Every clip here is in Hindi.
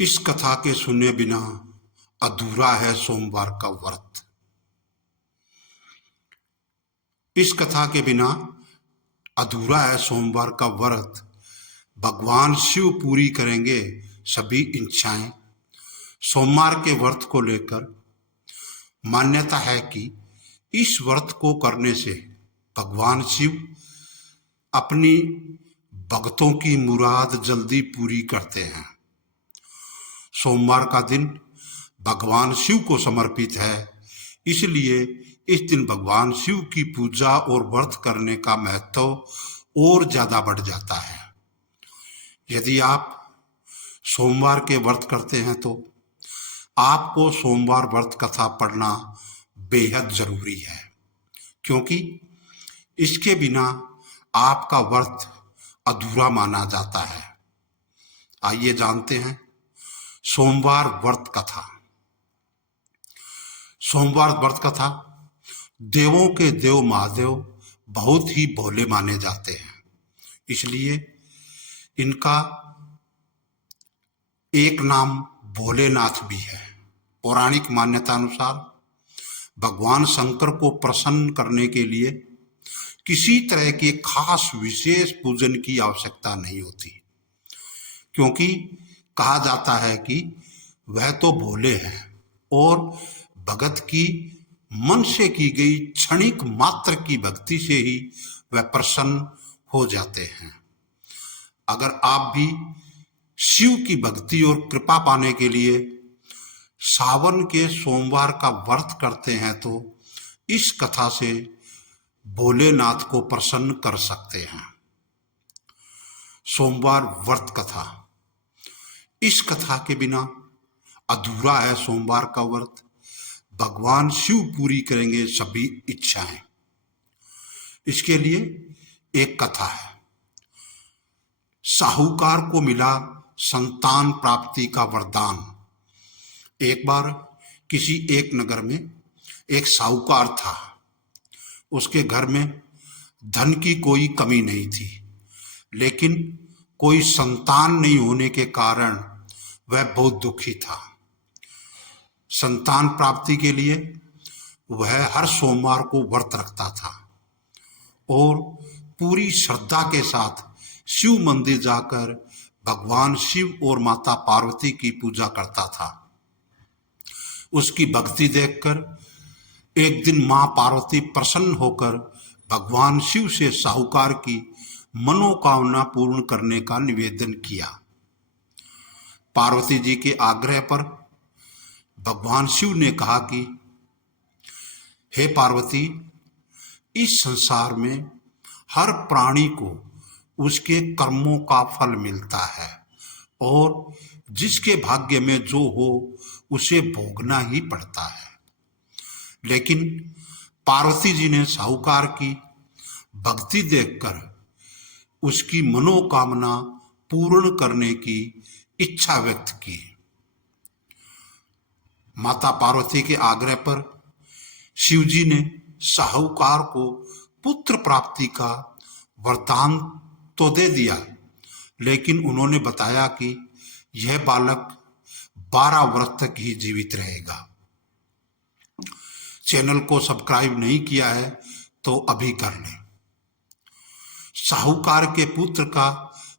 इस कथा के सुने बिना अधूरा है सोमवार का व्रत। इस कथा के बिना अधूरा है सोमवार का व्रत। भगवान शिव पूरी करेंगे सभी इच्छाएं। सोमवार के व्रत को लेकर मान्यता है कि इस व्रत को करने से भगवान शिव अपनी भक्तों की मुराद जल्दी पूरी करते हैं। सोमवार का दिन भगवान शिव को समर्पित है, इसलिए इस दिन भगवान शिव की पूजा और व्रत करने का महत्व और ज्यादा बढ़ जाता है। यदि आप सोमवार के व्रत करते हैं तो आपको सोमवार व्रत कथा पढ़ना बेहद जरूरी है, क्योंकि इसके बिना आपका व्रत अधूरा माना जाता है। आइए जानते हैं सोमवार व्रत कथा। सोमवार व्रत कथा देवों के देव महादेव बहुत ही भोले माने जाते हैं, इसलिए इनका एक नाम भोलेनाथ भी है। पौराणिक मान्यता अनुसार भगवान शंकर को प्रसन्न करने के लिए किसी तरह के खास विशेष पूजन की आवश्यकता नहीं होती, क्योंकि कहा जाता है कि वह तो भोले हैं और भगत की मन से की गई क्षणिक मात्र की भक्ति से ही वह प्रसन्न हो जाते हैं। अगर आप भी शिव की भक्ति और कृपा पाने के लिए सावन के सोमवार का व्रत करते हैं तो इस कथा से भोलेनाथ को प्रसन्न कर सकते हैं। सोमवार व्रत कथा। इस कथा के बिना अधूरा है सोमवार का व्रत। भगवान शिव पूरी करेंगे सभी इच्छाएं। इसके लिए एक कथा है। साहूकार को मिला संतान प्राप्ति का वरदान। एक बार किसी एक नगर में एक साहूकार था। उसके घर में धन की कोई कमी नहीं थी, लेकिन कोई संतान नहीं होने के कारण वह बहुत दुखी था। संतान प्राप्ति के लिए वह हर सोमवार को व्रत रखता था और पूरी श्रद्धा के साथ शिव मंदिर जाकर भगवान शिव और माता पार्वती की पूजा करता था। उसकी भक्ति देखकर एक दिन मां पार्वती प्रसन्न होकर भगवान शिव से साहूकार की मनोकामना पूर्ण करने का निवेदन किया। पार्वती जी के आग्रह पर भगवान शिव ने कहा कि हे पार्वती, इस संसार में हर प्राणी को उसके कर्मों का फल मिलता है और जिसके भाग्य में जो हो उसे भोगना ही पड़ता है। लेकिन पार्वती जी ने साहूकार की भक्ति देखकर उसकी मनोकामना पूर्ण करने की इच्छा व्यक्त की। माता पार्वती के आग्रह पर शिवजी ने साहूकार को पुत्र प्राप्ति का वरदान तो दे दिया, लेकिन उन्होंने बताया कि यह बालक 12 वर्ष तक ही जीवित रहेगा। चैनल को सब्सक्राइब नहीं किया है तो अभी कर लें। साहूकार के पुत्र का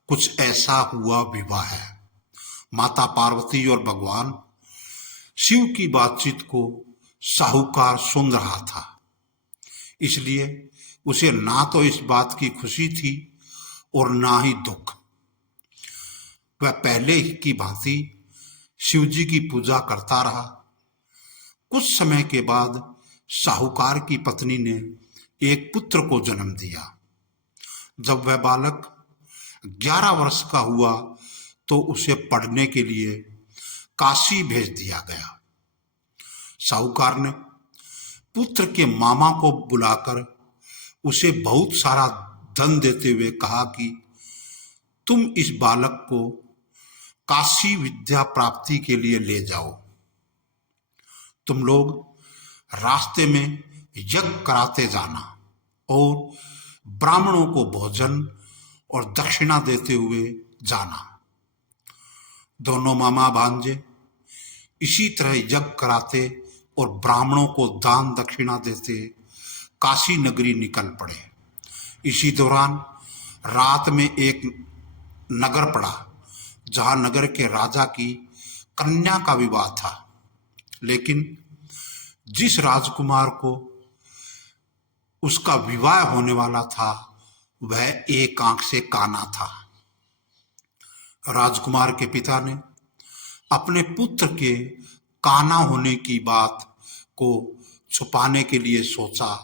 कुछ ऐसा हुआ विवाह है। माता पार्वती और भगवान शिव की बातचीत को साहूकार सुन रहा था, इसलिए उसे ना तो इस बात की खुशी थी और ना ही दुख। वह पहले की भांति शिवजी की पूजा करता रहा। कुछ समय के बाद साहूकार की पत्नी ने एक पुत्र को जन्म दिया। जब वह बालक 11 वर्ष का हुआ तो उसे पढ़ने के लिए काशी भेज दिया गया। साहूकार ने पुत्र के मामा को बुलाकर उसे बहुत सारा धन देते हुए कहा कि तुम इस बालक को काशी विद्या प्राप्ति के लिए ले जाओ। तुम लोग रास्ते में यज्ञ कराते जाना और ब्राह्मणों को भोजन और दक्षिणा देते हुए जाना। दोनों मामा भांजे इसी तरह यज्ञ कराते और ब्राह्मणों को दान दक्षिणा देते काशी नगरी निकल पड़े। इसी दौरान रात में एक नगर पड़ा जहां नगर के राजा की कन्या का विवाह था, लेकिन जिस राजकुमार को उसका विवाह होने वाला था वह एक आंख से काना था। राजकुमार के पिता ने अपने पुत्र के काना होने की बात को छुपाने के लिए सोचा,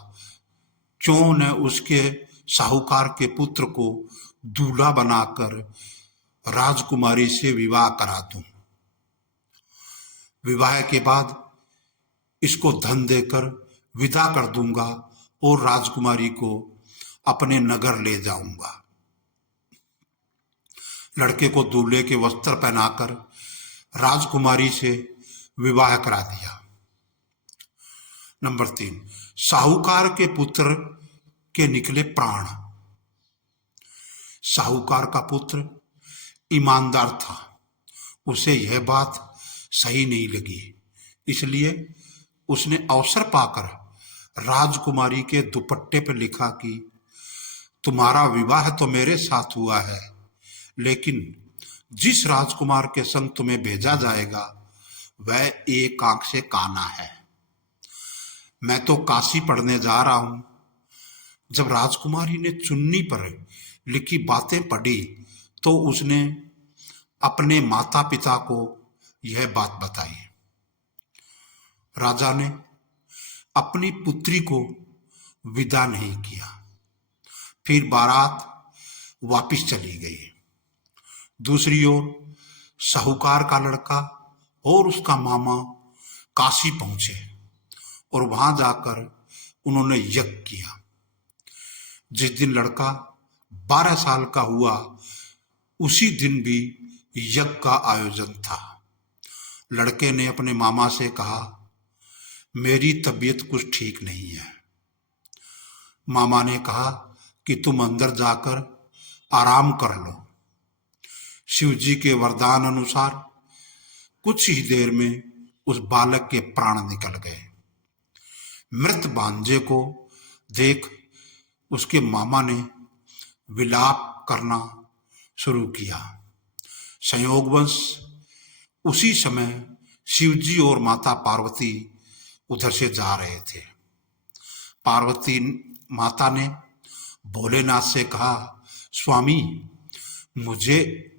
क्यों न उसके साहूकार के पुत्र को दूल्हा बनाकर राजकुमारी से विवाह करा दूं। विवाह के बाद इसको धन देकर विदा कर दूंगा और राजकुमारी को अपने नगर ले जाऊंगा। लड़के को दूल्हे के वस्त्र पहनाकर राजकुमारी से विवाह करा दिया। नंबर 3, साहूकार के पुत्र के निकले प्राण। साहूकार का पुत्र ईमानदार था, उसे यह बात सही नहीं लगी, इसलिए उसने अवसर पाकर राजकुमारी के दुपट्टे पर लिखा कि तुम्हारा विवाह तो मेरे साथ हुआ है, लेकिन जिस राजकुमार के संग तुम्हें भेजा जाएगा वह एक आंख से काना है। मैं तो काशी पढ़ने जा रहा हूं। जब राजकुमारी ने चुन्नी पर लिखी बातें पढ़ी तो उसने अपने माता पिता को यह बात बताई। राजा ने अपनी पुत्री को विदा नहीं किया, फिर बारात वापिस चली गई। दूसरी ओर साहूकार का लड़का और उसका मामा काशी पहुंचे और वहां जाकर उन्होंने यज्ञ किया। जिस दिन लड़का 12 साल का हुआ उसी दिन भी यज्ञ का आयोजन था। लड़के ने अपने मामा से कहा, मेरी तबीयत कुछ ठीक नहीं है। मामा ने कहा कि तुम अंदर जाकर आराम कर लो। शिवजी के वरदान अनुसार कुछ ही देर में उस बालक के प्राण निकल गए। मृत भांजे को देख उसके मामा ने विलाप करना शुरू किया। संयोगवश उसी समय शिवजी और माता पार्वती उधर से जा रहे थे। पार्वती माता ने भोलेनाथ से कहा, स्वामी, मुझे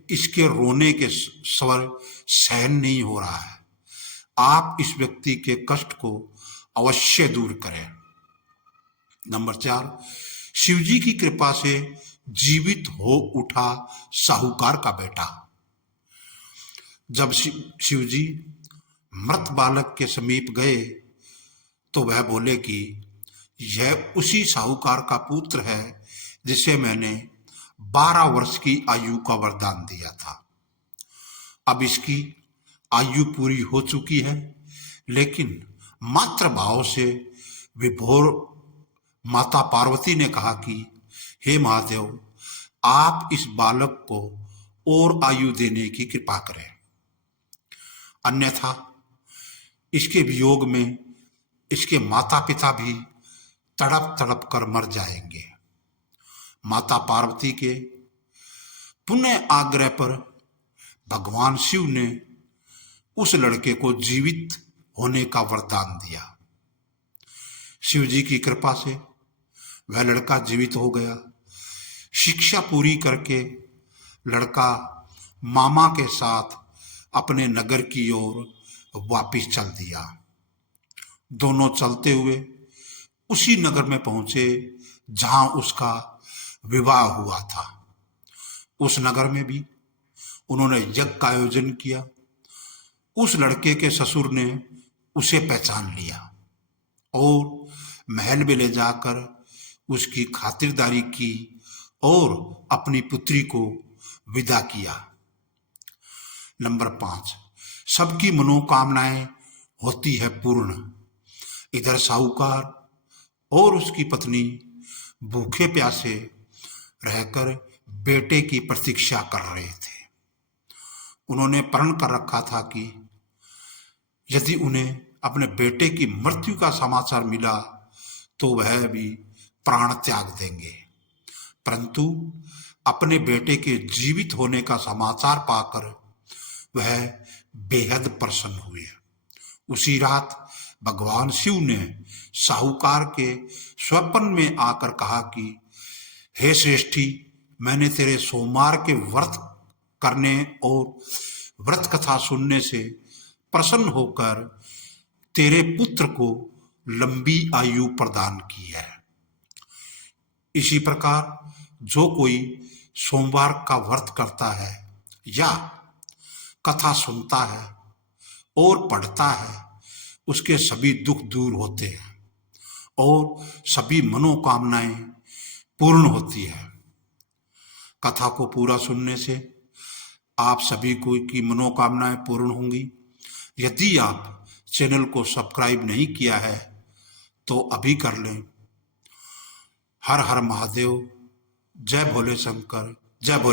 इसके रोने के स्वर सहन नहीं हो रहा है, आप इस व्यक्ति के कष्ट को अवश्य दूर करें। नंबर 4, शिवजी की कृपा से जीवित हो उठा साहूकार का बेटा। जब शिवजी मृत बालक के समीप गए तो वह बोले कि यह उसी साहूकार का पुत्र है जिसे मैंने 12 वर्ष की आयु का वरदान दिया था। अब इसकी आयु पूरी हो चुकी है, लेकिन मात्र भाव से विभोर माता पार्वती ने कहा कि हे महादेव, आप इस बालक को और आयु देने की कृपा करें, अन्यथा इसके वियोग में इसके माता पिता भी तड़प तड़प कर मर जाएंगे। माता पार्वती के पुनः आग्रह पर भगवान शिव ने उस लड़के को जीवित होने का वरदान दिया। शिव जी की कृपा से वह लड़का जीवित हो गया। शिक्षा पूरी करके लड़का मामा के साथ अपने नगर की ओर वापिस चल दिया। दोनों चलते हुए उसी नगर में पहुंचे जहां उसका विवाह हुआ था। उस नगर में भी उन्होंने यज्ञ का आयोजन किया। उस लड़के के ससुर ने उसे पहचान लिया और महल में ले जाकर उसकी खातिरदारी की और अपनी पुत्री को विदा किया। नंबर 5, सबकी मनोकामनाएं होती है पूर्ण। इधर साहूकार और उसकी पत्नी भूखे प्यासे रहकर बेटे की प्रतीक्षा कर रहे थे। उन्होंने प्रण कर रखा था कि यदि उन्हें अपने बेटे की मृत्यु का समाचार मिला तो वह भी प्राण त्याग देंगे, परंतु अपने बेटे के जीवित होने का समाचार पाकर वह बेहद प्रसन्न हुए। उसी रात भगवान शिव ने साहूकार के स्वप्न में आकर कहा कि हे श्रेष्ठी, मैंने तेरे सोमवार के व्रत करने और व्रत कथा सुनने से प्रसन्न होकर तेरे पुत्र को लंबी आयु प्रदान की है। इसी प्रकार जो कोई सोमवार का व्रत करता है या कथा सुनता है और पढ़ता है, उसके सभी दुख दूर होते हैं और सभी मनोकामनाएं पूर्ण होती है। कथा को पूरा सुनने से आप सभी को की मनोकामनाएं पूर्ण होंगी। यदि आप चैनल को सब्सक्राइब नहीं किया है तो अभी कर लें। हर हर महादेव। जय भोले शंकर, जय भोले।